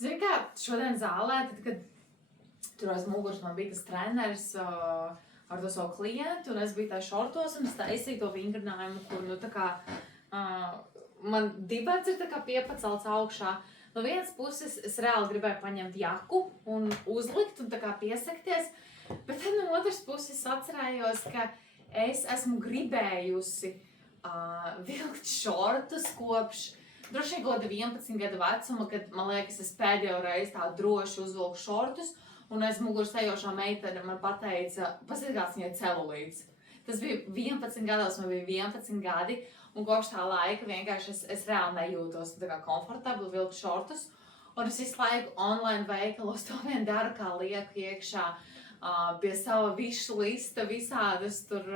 Zini, kā šodien zālē, tad, kad tur aiz muguras man bija tas treneris ar to savu klientu, un es biju tā šortos, un es taisīju to vingrinājumu, kur, nu, tā kā, man dibens ir tā kā piepacelts augšā. No vienas puses es reāli gribēju paņemt jaku un uzlikt un tā kā piesakties, bet tad no otras puses atcerējos, ka es esmu gribējusi vilkt šortus kopš droši vien kaut kāda 11 gadu vecuma, kad, man liekas, es pēdējo reizi tā droši uzvilku šortus, un aiz muguras ejošā meitene man pateica, paskatās viņai celulīts. Tas bija 11 gados, man bija 11 gadi, un kopš tā laika vienkārši es reāli nejūtos tā kā komfortabli vilkt šortus, un es visu laiku online veikalos to vien daru, kā lieku iekšā pie sava višu lista visādas tur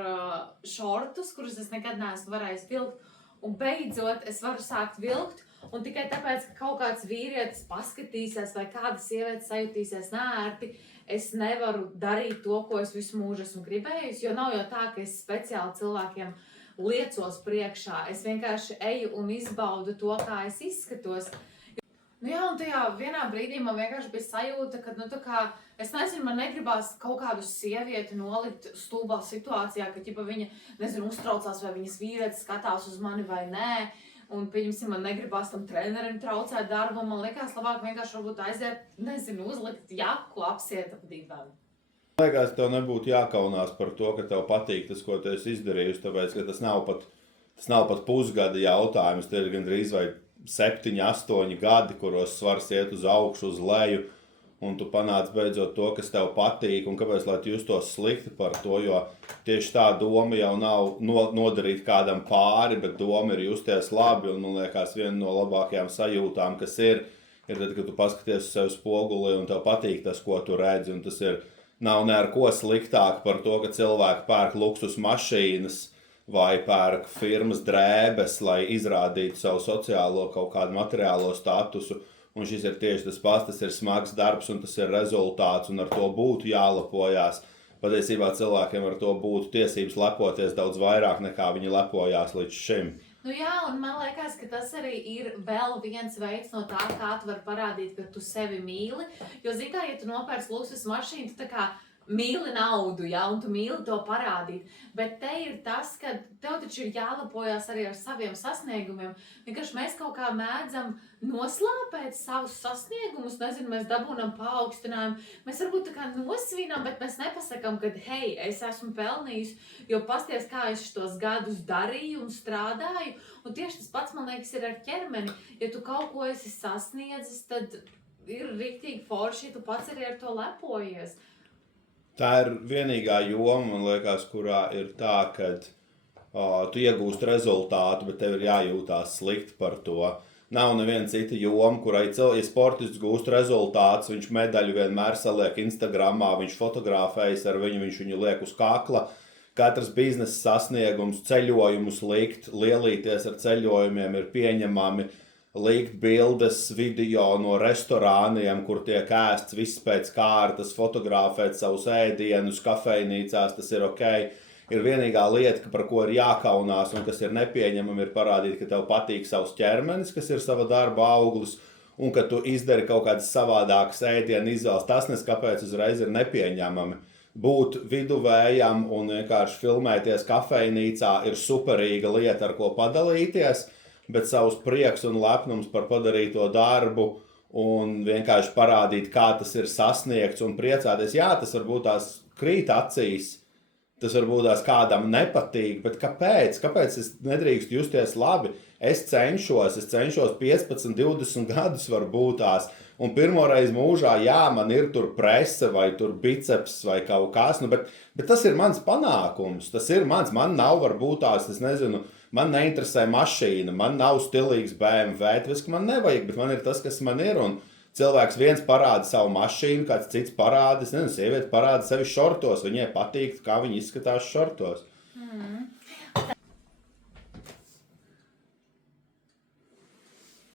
šortus, kurus es nekad neesmu varējis vilkt. Un beidzot es varu sākt vilkt, un tikai tāpēc, ka kaut kāds vīrietis paskatīsies vai kāda sieviete sajutīsies neērti, es nevaru darīt to, ko es visu mūžu esmu gribējusi, jo nav jau tā, ka es speciāli cilvēkiem liecos priekšā. Es vienkārši eju un izbaudu to, kā es izskatos. Nu jā, un tajā vienā brīdī man vienkārši bija sajūta, ka, nu tā kā, es nezinu, man negribās kaut kādu sievieti nolikt stulbā situācijā, ka, ķipa, viņa, nezinu, uztraucās, vai viņas vīrietis skatās uz mani vai nē, un, pieņemsim, man negribās tam trenerim traucēt darbu, un man likās labāk vienkārši varbūt aiziet, nezinu, uzlikt jaku, apsiet ap divām. Man liekas, tev nebūtu jākaunās par to, ka tev patīk tas, ko tu esi izdarījusi, tāpēc, ka tas nav pat pusgada jautājums, te ir gandrīz vai 7, 8 gadi, kuros svars iet uz augšu, uz leju, un tu panāc beidzot to, kas tev patīk, un kāpēc, lai tu justos slikti par to, jo tieši tā doma jau nav nodarīt kādam pāri, bet doma ir justies labi, un man liekas, viena no labākajām sajūtām, kas ir tad, kad tu paskaties uz sevi spoguli, un tev patīk tas, ko tu redzi, un tas nav ne ar ko sliktāk par to, ka cilvēki pērk luksus mašīnas, vai pērk firmas drēbes, lai izrādītu savu sociālo kaut kādu materiālo statusu. Un šis ir tieši tas pats, tas ir smags darbs un tas ir rezultāts, un ar to būtu jālepojās. Patiesībā cilvēkiem ar to būtu tiesības lepoties daudz vairāk, nekā viņi lepojās līdz šim. Nu jā, un man liekas, ka tas arī ir vēl viens veids no tā, kā tu vari parādīt, ka tu sevi mīli. Jo, zini kā, ja tu nopērc luksus mašīnu, tu tā kā mīli naudu, ja, un tu mīli to parādīt, bet te ir tas, ka tev taču ir jālepojās arī ar saviem sasniegumiem. Vienkārši mēs kaut kā mēdzam noslāpēt savus sasniegumus, nezinu, mēs dabūnam paaugstinājumu, mēs varbūt tā kā nosvinam, bet mēs nepasakam, ka, hei, es esmu pelnījis, jo pasties, kā es šitos gadus darīju un strādāju, un tieši tas pats, man liekas, ir ar ķermeni. Ja tu kaut ko esi sasniedzis, tad ir riktīgi forši, ja tu pats arī ar to lepojies. Tā ir vienīgā joma, man liekas, kurā ir tā, ka tu iegūst rezultātu, bet tev ir jājūtās slikti par to. Nav neviena cita joma, kurai ja sportists gūst rezultātus, viņš medaļu vienmēr saliek Instagramā, viņš fotografējas ar viņu, viņš viņu liek uz kakla. Katrs biznesa sasniegums, ceļojumus likt, lielīties ar ceļojumiem ir pieņemami. Likt bildes, video no restorāniem, kur tiek ēsts viss pēc kārtas, fotografēt savus ēdienus, kafejnīcās, tas ir ok. Ir vienīgā lieta, par ko ir jākaunās un kas ir nepieņemama, ir parādīt, ka tev patīk savs ķermenis, kas ir sava darba auglis, un ka tu izdari kaut kādas savādākas ēdienu izvēles. Tas kāpēc uzreiz ir nepieņemami. Būt viduvējam un vienkārši filmēties kafejnīcā ir superīga lieta, ar ko padalīties, bet savus prieks un lepnums par padarīto darbu un vienkārši parādīt, kā tas ir sasniegts un priecāties. Jā, tas varbūt tās krīt acīs, tas varbūt tās kādam nepatīk, bet kāpēc? Kāpēc es nedrīkstu justies labi? Es cenšos 15, 20 gadus varbūt tās, un pirmoreiz mūžā, jā, man ir tur prese vai tur biceps vai kaut kas, bet tas ir mans panākums, tas ir man nav varbūt tās, es nezinu, man neinteresē mašīna, man nav stilīgs BMW, tāpēc, ka man nevajag, bet man ir tas, kas man ir, un cilvēks viens parāda savu mašīnu, kāds cits parāda, sieviete parāda sevi šortos, viņai patīk, kā viņa izskatās šortos.